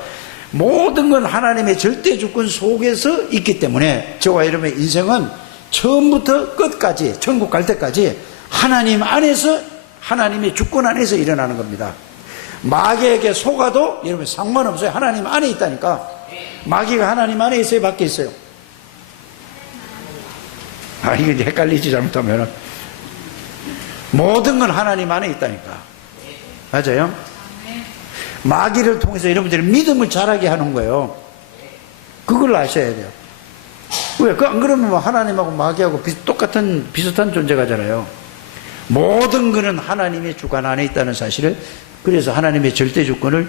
모든 건 하나님의 절대 주권 속에서 있기 때문에 저와 여러분의 인생은 처음부터 끝까지, 천국 갈 때까지 하나님 안에서, 하나님의 주권 안에서 일어나는 겁니다. 마귀에게 속아도 여러분 상관없어요. 하나님 안에 있다니까. 마귀가 하나님 안에 있어요, 밖에 있어요? 아, 이거 이제 헷갈리지, 잘못하면. 모든 건 하나님 안에 있다니까. 맞아요? 마귀를 통해서 여러분들이 믿음을 자라게 하는 거예요. 그걸 아셔야 돼요. 왜? 안 그러면 하나님하고 마귀하고 똑같은 비슷한 존재가잖아요. 모든 것은 하나님의 주관 안에 있다는 사실을, 그래서 하나님의 절대 주권을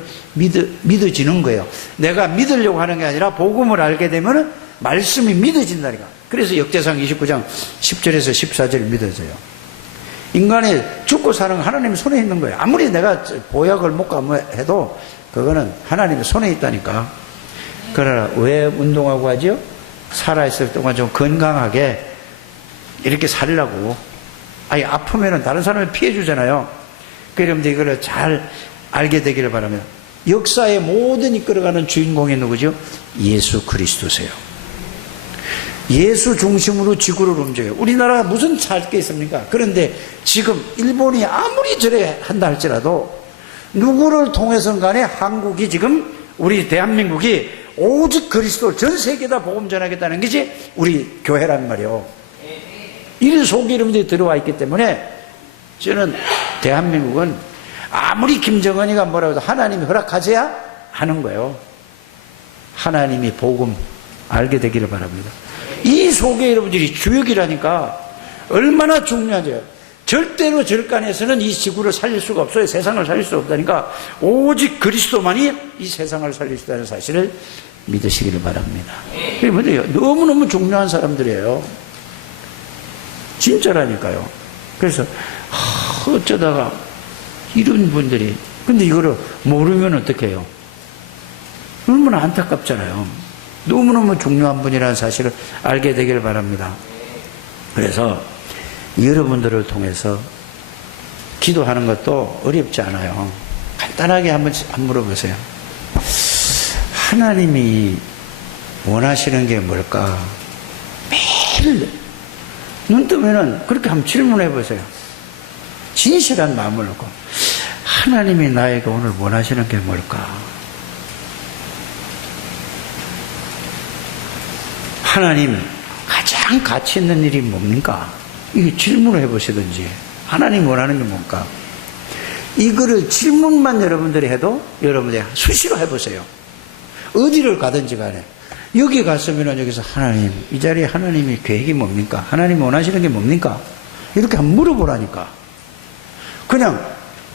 믿어지는 거예요. 내가 믿으려고 하는 게 아니라 복음을 알게 되면 말씀이 믿어진다니까. 그래서 역대상 29장 10절에서 14절 믿어져요. 인간이 죽고 사는 건 하나님의 손에 있는 거예요. 아무리 내가 보약을 먹고 해도 그거는 하나님의 손에 있다니까. 그러나 왜 운동하고 하죠? 살아있을 동안 좀 건강하게 이렇게 살려고. 아니, 아프면은 다른 사람을 피해 주잖아요. 그러면 이거를 잘 알게 되기를 바랍니다. 역사의 모든 이끌어가는 주인공이 누구죠? 예수 그리스도세요. 예수 중심으로 지구를 움직여요. 우리나라가 무슨 잘 게 있습니까? 그런데 지금 일본이 아무리 저래 한다 할지라도 누구를 통해서는 간에 한국이 지금, 우리 대한민국이 오직 그리스도를 전 세계에다 복음 전하겠다는 것이 우리 교회란 말이에요. 이런 속에 여러분들이 들어와 있기 때문에 저는 대한민국은 아무리 김정은이가 뭐라고 해도 하나님이 허락하셔야 하는 거예요. 하나님이 복음 알게 되기를 바랍니다. 이 속에 여러분들이 주역이라니까 얼마나 중요하죠. 절대로 절간에서는 이 지구를 살릴 수가 없어요. 세상을 살릴 수 없다니까 오직 그리스도만이 이 세상을 살릴 수 있다는 사실을 믿으시기를 바랍니다. 이분들이 너무너무 중요한 사람들이에요. 진짜라니까요. 그래서 어쩌다가 이런 분들이, 근데 이거를 모르면 어떡 해요? 얼마나 안타깝잖아요. 너무너무 중요한 분이라는 사실을 알게 되기를 바랍니다. 그래서 여러분들을 통해서 기도하는 것도 어렵지 않아요. 간단하게 한번 물어보세요. 하나님이 원하시는 게 뭘까? 매일 눈 뜨면은 그렇게 한번 질문해 보세요. 진실한 마음을 놓고 하나님이 나에게 오늘 원하시는 게 뭘까? 하나님 가장 가치 있는 일이 뭡니까? 이게 질문을 해보시든지 하나님 원하는 게 뭘까? 이거를 질문만 여러분들이 해도 여러분들이 수시로 해보세요. 어디를 가든지 간에 여기 갔으면 여기서 하나님, 이 자리에 하나님이 계획이 뭡니까? 하나님 원하시는 게 뭡니까? 이렇게 한번 물어보라니까.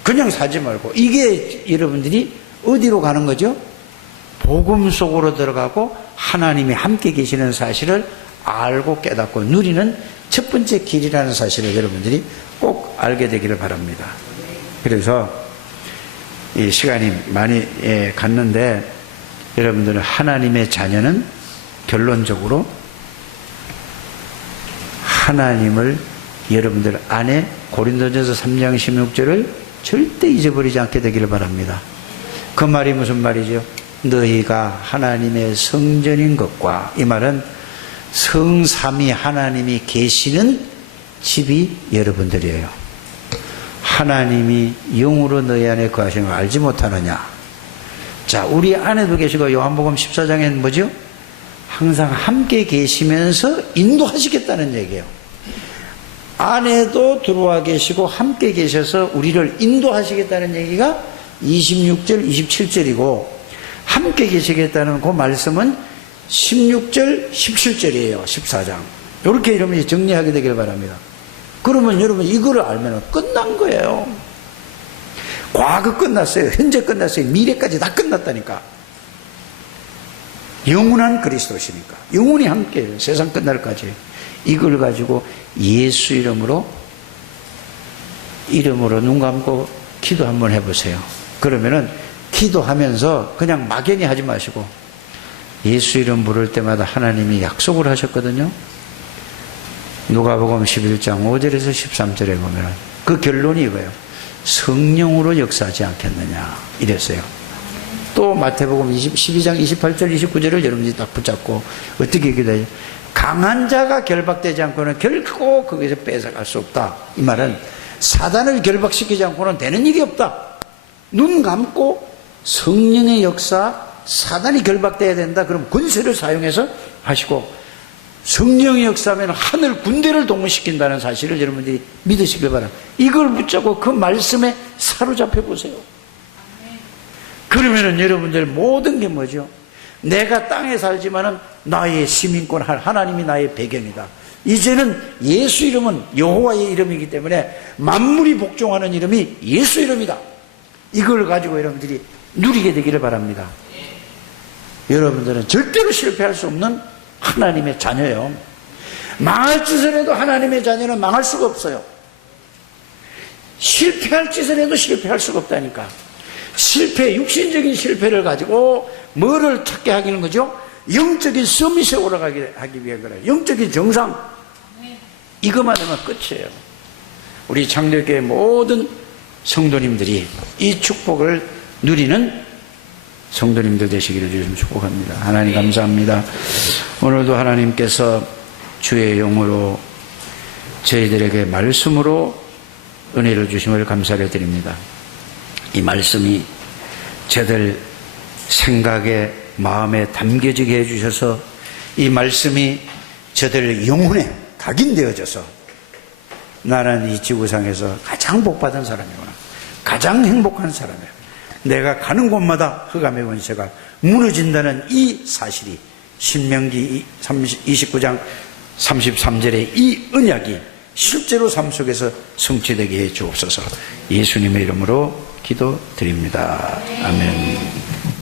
그냥 사지 말고. 이게 여러분들이 어디로 가는 거죠? 복음 속으로 들어가고 하나님이 함께 계시는 사실을 알고 깨닫고 누리는 첫 번째 길이라는 사실을 여러분들이 꼭 알게 되기를 바랍니다. 그래서 이 시간이 많이 갔는데 여러분들은 하나님의 자녀는 결론적으로 하나님을 여러분들 안에 고린도전서 3장 16절을 절대 잊어버리지 않게 되기를 바랍니다. 그 말이 무슨 말이죠? 너희가 하나님의 성전인 것과, 이 말은 성삼위 하나님이 계시는 집이 여러분들이에요. 하나님이 영으로 너희 안에 거하시는 걸 알지 못하느냐? 자, 우리 안에도 계시고 요한복음 14장에는 뭐죠? 항상 함께 계시면서 인도하시겠다는 얘기예요. 안에도 들어와 계시고 함께 계셔서 우리를 인도하시겠다는 얘기가 26절, 27절이고 함께 계시겠다는 그 말씀은 16절, 17절이에요. 14장. 이렇게 여러분이 정리하게 되기를 바랍니다. 그러면 여러분 이거를 알면 끝난 거예요. 과거 끝났어요. 현재 끝났어요. 미래까지 다 끝났다니까. 영원한 그리스도시니까. 영원히 함께해요. 세상 끝날까지. 이걸 가지고 예수 이름으로 눈 감고 기도 한번 해보세요. 그러면은 기도하면서 그냥 막연히 하지 마시고 예수 이름 부를 때마다 하나님이 약속을 하셨거든요. 누가복음 11장 5절에서 13절에 보면 그 결론이 이거예요. 성령으로 역사하지 않겠느냐 이랬어요. 또 마태복음 12장 28절 29절을 여러분이 딱 붙잡고 어떻게 기도해요? 강한 자가 결박되지 않고는 결코 거기서 뺏어갈 수 없다. 이 말은 사단을 결박시키지 않고는 되는 일이 없다. 눈 감고 성령의 역사, 사단이 결박돼야 된다. 그럼 권세를 사용해서 하시고, 성령의 역사하면 하늘 군대를 동원시킨다는 사실을 여러분들이 믿으시길 바랍니다. 이걸 붙잡고 그 말씀에 사로잡혀 보세요. 그러면은 여러분들 모든 게 뭐죠? 내가 땅에 살지만은 나의 시민권 할 하나님이 나의 배경이다. 이제는 예수 이름은 여호와의 이름이기 때문에 만물이 복종하는 이름이 예수 이름이다. 이걸 가지고 여러분들이 누리게 되기를 바랍니다. 여러분들은 절대로 실패할 수 없는 하나님의 자녀예요. 망할 짓을 해도 하나님의 자녀는 망할 수가 없어요. 실패할 짓을 해도 실패할 수가 없다니까. 육신적인 실패를 가지고 뭐를 찾게 하기는 거죠? 영적인 서밋에 올라가게 하기 위해 그래요. 영적인 정상. 이것만 하면 끝이에요. 우리 창렬교회 모든 성도님들이 이 축복을 누리는 성도님들 되시기를 주님 축복합니다. 하나님 감사합니다. 오늘도 하나님께서 주의 영으로 저희들에게 말씀으로 은혜를 주심을 감사를 드립니다. 이 말씀이 저들 생각에 마음에 담겨지게 해주셔서 이 말씀이 저들 영혼에 각인되어져서 나는 이 지구상에서 가장 복받은 사람이구나, 가장 행복한 사람이야, 내가 가는 곳마다 흑암의 권세가 무너진다는 이 사실이 신명기 29장 33절의 이 언약이 실제로 삶 속에서 성취되게 해 주옵소서. 예수님의 이름으로 기도드립니다. 아멘.